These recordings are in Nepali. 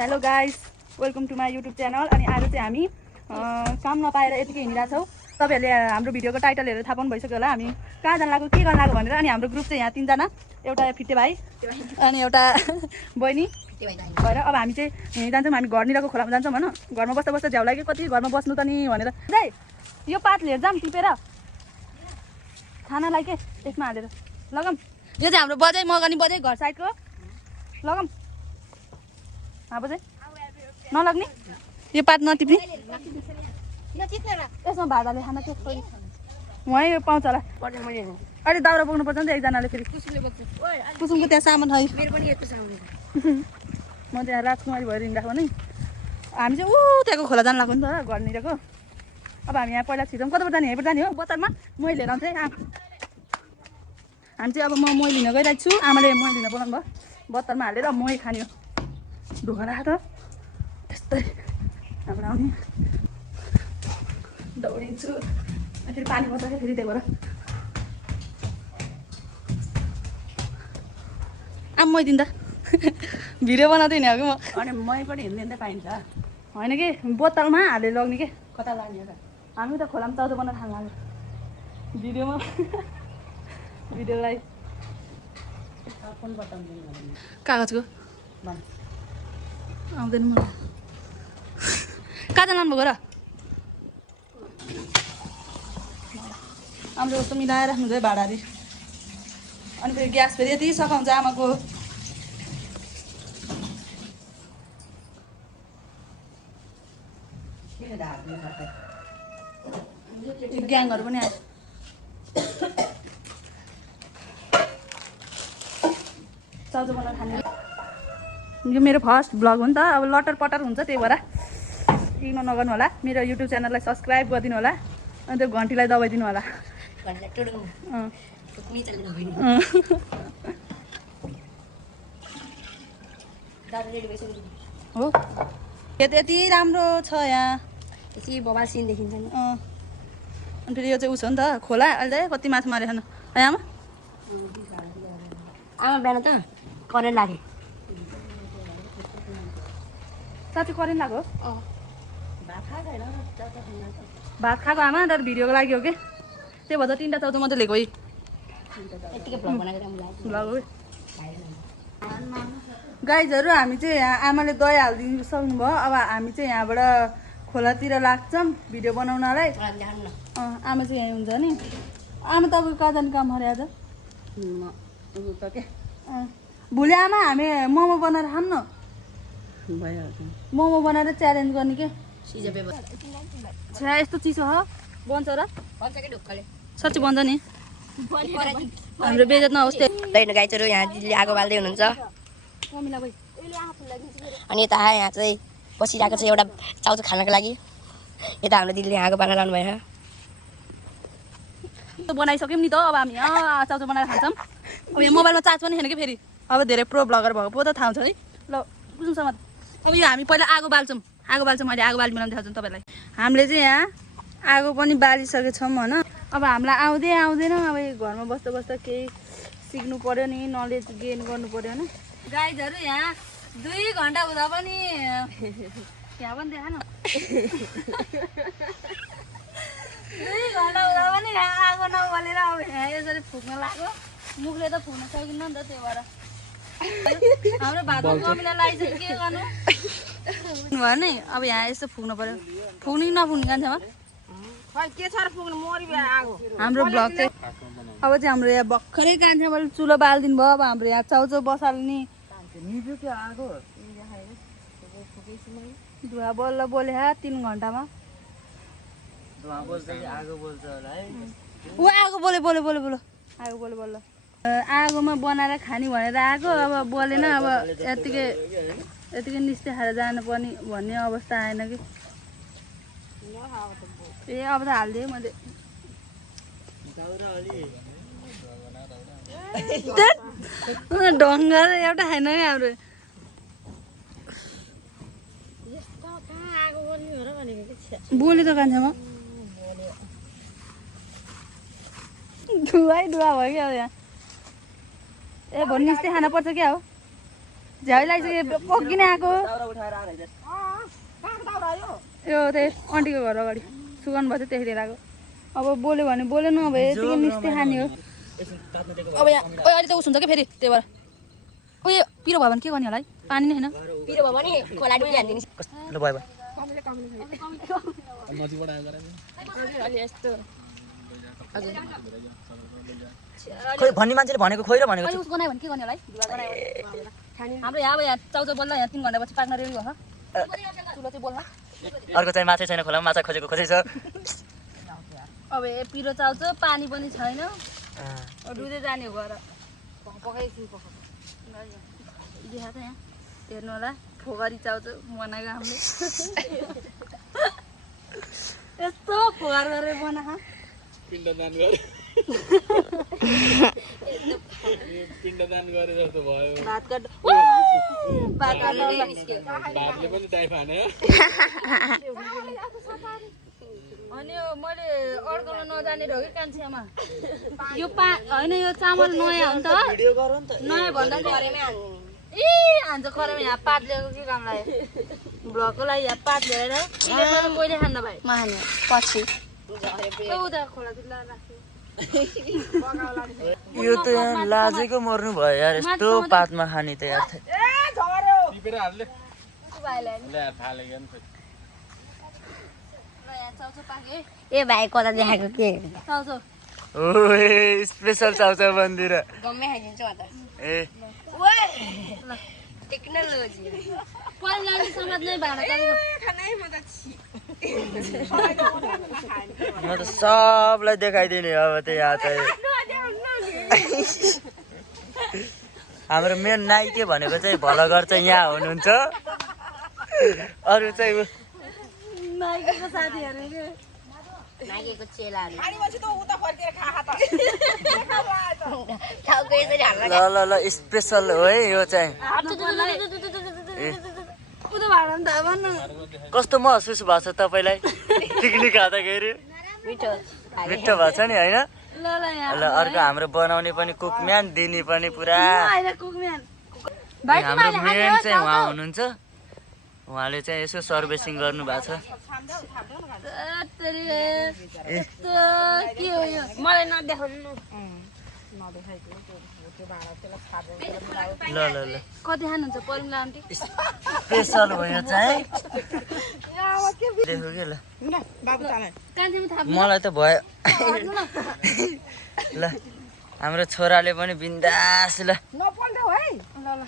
Hello guys, welcome to my YouTube channel. अनि आज चाहिँ हामी काम नपाएर यतिकै हिँडिरहेको छौँ। तपाईँहरूले हाम्रो भिडियोको टाइटल हेरेर थाहा पाउनु भइसक्यो होला हामी कहाँ जान लाग्यो, के गर्न लाग्यो भनेर। अनि हाम्रो ग्रुप चाहिँ यहाँ 3 जना, एउटा फिटे भाइ अनि एउटा बहिनी भएर अब हामी चाहिँ यहीँ जान्छौँ। हामी घरनिरको खोलामा जान्छौँ होइन। घरमा बस्दा बस्दा झ्याउ लाग्यो, कति घरमा बस्नु त नि भनेर दाइ यो पात लिएर जाऊँ टिपेर खानालाई के त्यसमा हालेर लगम। यो चाहिँ हाम्रो बजाइ मगनी बजाइ घर साइडको लगम। अब चाहिँ नलग्ने यो पात नटिप्ने यसमा भाडाले खाना के वहीँ पाउँछ होला। अहिले दाउरा बोक्नु पर्छ नि त एकजनाले। फेरि कुसुमको त्यहाँ सामान है म त्यहाँ राजकुमारी भएर हिँडिरहेको नि। हामी चाहिँ त्यहाँको खोला जानु लाग्यो नि त घरनिरको। अब हामी यहाँ पहिला छिटौँ। कताबाट जाने यहीँबाट जाने हो बजारमा मै लिएर आउँछ है। हामी चाहिँ अब म मै लिन गइरहेको छु। आमाले मै लिन बोलाउनु भयो। बत्तलमा हालेर मै खाने हो। ढोका राख त त्यस्तै हाम्रो आउने दौडिन्छु। फेरि पानी पर्छ क्या फेरि त्यही भएर आम मै दिँदा भिडियो बनाउँदैन हो कि म। अनि मै पनि हिँड्दै पाइन्छ होइन कि बोतलमा हालेर लग्ने के। कता लाग्ने र हामी त खोलामा चाउचाउ बनाएर खानु लाग्यो भिडियोमा भिडियोलाई कुन बटन कागजको आउँदैन मलाई। कहाँ जानु लानुभएको र हाम्रो जस्तो मिलाएर राख्नुहुन्छ है भाडाहरू। अनि फेरि ग्यास फेरि यति सघाउँछ आमाको। ग्याङहरू पनि आयो। चाउचाउ बनाएर खाने यो मेरो फर्स्ट भ्लग हो नि त। अब लटर पटर हुन्छ त्यही भएर इग्नोर नगर्नु होला। मेरो युट्युब च्यानललाई सब्सक्राइब गरिदिनु होला। अनि त्यो घन्टीलाई दबाइदिनु होला। हो यति राम्रो छ यहाँ। यति बबाल सिन देखिन्छ नि। अनि फेरि यो चाहिँ उस हो नि त खोला। अहिले कति माछा मारे खानु है आमा। आमा बिहान त करेन्ट लाग्यो। साँच्चै करेन्ट लाग्यो। भात खाएको आमा तर भिडियोको लागि हो कि त्यही भएर 3टा चाउचाउ मात्रै लिएको है। गाइजहरू हामी चाहिँ यहाँ आमाले दही हालिदिनु सक्नुभयो। अब हामी चाहिँ यहाँबाट खोलातिर लाग्छौँ भिडियो बनाउनलाई। आमा चाहिँ यहीँ हुन्छ नि। आमा तपाईँको कहाँ जाने काम अरे आज भोलि आमा हामी मोमो बनाएर खाऊँ न। मोमो बनाएर च्यालेन्ज गर्ने के। यस्तो चिसो हो बन्छ र साँच्चै बन्छ नि। हाम्रो बेजत नहोस् त्यही गाईचोरू यहाँ दिदीले आगो बाल्दै हुनुहुन्छ। अनि यता यहाँ चाहिँ बसिरहेको छ एउटा चाउचाउ खानको लागि। यता हाम्रो दिदीले आगो बाल्न लानु भयो। बनाइसक्यौँ नि त। अब हामी यहाँ चाउचाउ बनाएर खान्छौँ। अब यहाँ मोबाइलमा चार्ज पनि छैन कि फेरि। अब धेरै प्रो ब्लगर भएको पो त थाहा हुन्छ है। ल बुझ्नुसम्म अब यो हामी पहिला आगो बाल्छौँ। अहिले आगो बाल्नु बनाउनु देखाउँछौँ तपाईँलाई। हामीले चाहिँ यहाँ आगो पनि बालिसकेको छौँ होइन। अब हामीलाई आउँदैन। अब घरमा बस्दा बस्दा केही सिक्नु पऱ्यो नि, नलेज गेन गर्नु पऱ्यो होइन। गाइजहरू यहाँ 2 घन्टा हुँदा पनि यहाँ पनि देखा न 2 घन्टा हुँदा पनि यहाँ आगो नबलेर अब यहाँ यसरी फुक्न लाग्यो। मुखले त फुक्न सकिन्न नि त त्यही भएर हाम्रो भातमा कमिला लगाइसक्यो के गर्नु भयो नि। अब यहाँ यस्तो फुक्नु पऱ्यो। फुक्नु कि नफुक्नु कान्छामा के छ र पुग्नु मरि भयो आगो। हाम्रो ब्लग चाहिँ अब चाहिँ हाम्रो यहाँ भर्खरै कान्छाबाट चुलो बालिदिनु भयो। अब हाम्रो यहाँ चाउचाउ बसाल्ने धुवा बल्ल बोले 3 घन्टामा ऊ आगो बोले आगो बोल्ल आगोमा बनाएर खाने भनेर आगो अब बोलेन। अब यतिकै निस्ते खाएर जानुपर्ने भन्ने अवस्था आएन कि। ए अब त हालिदिएँ मैले। ढङ्ग एउटा छैन है हाम्रो। बोले त कान्छामा धुवा भयो क्या यहाँ। ए भोलि निस्ते खान पर्छ क्या हो। झ्याउ लागिसक्यो पक्किने आएको यो त्यही आन्टीको घर अगाडि सुगाउनु भएको थियो त्यही लिएर आएको अब बोल्यो भने बोल्यो नभए यतिकै निस्ते खाने हो अब यहाँ अहिले त उस हुन्छ कि फेरि त्यही भएर उयो पिरो भयो भने के गर्ने होला है पानी नै छैन पिरो भयो भने खोला डुबी हान्दिने ल भयो भयो खोइ भन्ने मान्छेले भनेको खोइ र भनेको अहिले उसको बनायो भने के गर्ने होला है हाम्रो यहाँ अब यहाँ चाउचाउ बोल्दा यहाँ 3 घन्टापछि पाक्न रेडी भयो चुलो चाहिँ बोल्न अर्को चाहिँ माछा छैन खोलामा माछा खोजेको खोजेछ अब ए पिरो चाउचाउ पानी पनि छैन डुब्दै जाने हो घर देखा त यहाँ हेर्नु होला फोगरी चाउचाउ बनाएको हामीले यस्तो फोगार गरेर बनाएको पिण्डदान गरे जस्तो भयो भात काट भात भातले पनि टाइम हाने अनि मैले अड्काउन नजानेर हो कि कान्छेमा यो होइन यो चामल नयाँ हो नि त नयाँ भन्दा ए हान्छ खराब यहाँ पात ल्याएको के काम लाग्यो भ्लगको लागि यहाँ पात ल्याएर पहिले खान्न भाइ महान पछि उता खोला यो त यहाँ लाजेको मर्नु भयो यार यस्तो पातमा खाने त यार टिपेर हाल्ले ल्या थाले गन चाउचाउ पाके ए भाइ कता देखाएको के चाउचाउ ओए स्पेशल चाउचाउ बन्दिर गम्मै खाइदिन्छु म त ए टेक्नोलोजी पहिला समाज नै भाडा म त सबलाई देखाइदिने अब त यहाँ चाहिँ हाम्रो मेन नाइके भनेको चाहिँ भलगर चाहिँ यहाँ हुनुहुन्छ अरू चाहिँ नाइकीको साथीहरू के नागेको चेलाहरू टाउको यसरी हाल्ला ल ल ल स्पेसल हो है यो चाहिँ उता भाडा नि थाहा भन्न कस्तो महसुस भएको छ तपाईँलाई पिकनिक खाँदाखेरि मिठो मिठो भएको छ नि होइन ल यहाँ ल अर्को हाम्रो बनाउने पनि कुकम्यान दिने पनि पुरा अहिले कुकम्यान भाइ हाम्रो मेन चाहिँ उहाँ हुनुहुन्छ उहाँले चाहिँ यसो सर्भिसिङ गर्नु भएको छ यस्तो के हो यो मलाई नदेखाउनु ल ल ल कति खानुहुन्छ परिमला आन्टी स्पेसल हो यो चाहिँ देखो के ल कान्छेमा थाप्नु मलाई त भयो हट्नु न ल हाम्रो छोराले पनि बिन्दास ल ल ल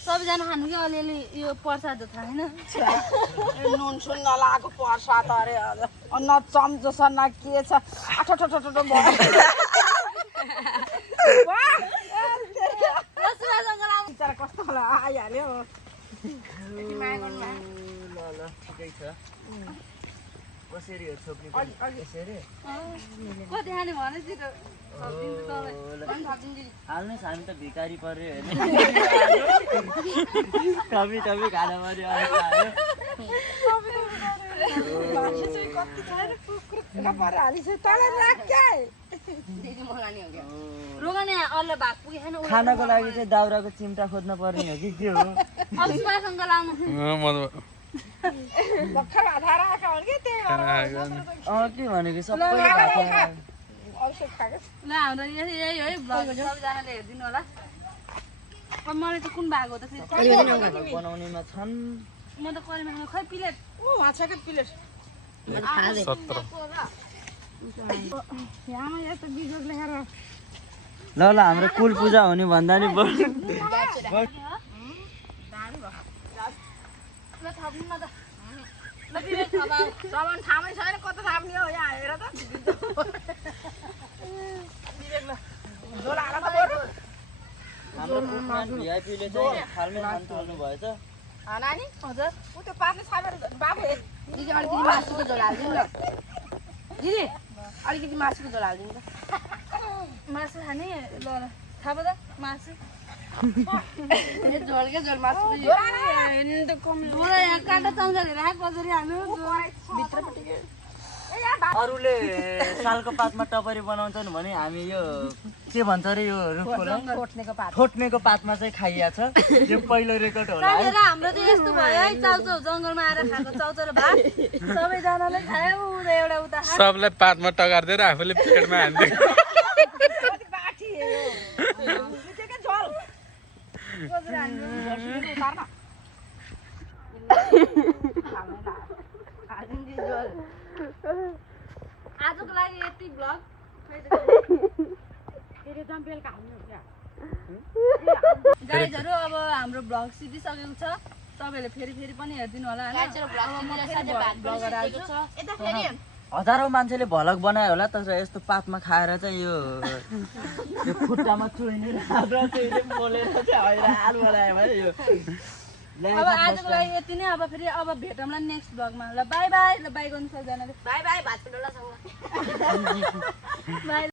सबैजना खानु कि अलिअलि यो प्रसाद थाहा छैन नुन सुन नलाएको प्रसाद अरे न चम्चो छ न के छ आठो भयो बिचरा कस्तो होला आइहाल्यो ल ल ठिकै छ कसरी हो छोप्ने पनि यसरी कति खाने भने छिटो थपिदिन्छु तँलाई पनि थपिदिन्छु नि हाल्नुहोस् हामी त भिकारी पर्यो टमी टमी खाना पर्यो रोगने अल्ल भाग पुगे खानु खानाको लागि चाहिँ दाउराको चिम्टा खोज्न पर्ने हो कि के हो अब सुभाषसँग लानु भर्खर भात खाएर आएका हुन् कि त्यही भएर के भनेको सबैले भएको औषध खाएको ल हाम्रो यही है भ्लग सबैजनाले हेरिदिनु होला अब मलाई चाहिँ कुन भाग हो त फेरि बनाउनेमा छन् म त करिमा खै प्लेट माछाको प्लेट यहाँ यस्तो बिजोग लेखेर ल ल हाम्रो कुल पूजा हुने भन्दा नि ल थप्नु न त ल प्लेट थपाऊ सामान थामै छैन कता थाप्ने हो यहाँ हेर त झोल हाल त बरु हाम्रो भिआइपीले चाहिँ थाल्ने खान्छु भन्नु भएछ नानी हजुर ऊ त्यो पार्ने छापेर बाबु दिदी अलिकति मासुको झोल हालिदिनु ल दिदी अलिकति मासुको झोल हालिदिनु त मासु खाने ल ल थाहा त मासु झोल के झोल मासु झोल यहाँ काँटा चम्चा लिएर आएको कसरी हाल्नु भित्रपट्टि अरूले सालको पातमा टपरी बनाउँछन् भने हामी यो के भन्छ अरे यो रुखको ठोट्नेको पातमा चाहिँ खाइया छ यो पहिलो रेकर्ड होला है। हाम्रो चाहिँ यस्तो भयो है चाउचाउ जङ्गलमा आएर खाएको चाउचाउ र भात सबैजनाले खायो उता एउटा उता सबलाई पातमा टगार्दिएर आफूले पेटमा हान्दियो आजको लागि यति भ्लग गाइजहरू अब हाम्रो भ्लग सिधिसकेको छ तपाईँहरूले फेरि पनि हेरिदिनु होला होइन हजारौँ मान्छेले भलक बनायो होला तर यस्तो पातमा खाएर चाहिँ यो खुट्टामा चुइने बोलेर चाहिँ हैरान बनायो भाइ यो अब आजको लागि यति नै अब फेरि अब भेटौँला नेक्स्ट भ्लगमा ल बाई बाई ल बाई गर्नु सबैजनाले बाई बाई भात डल्लासँग बाई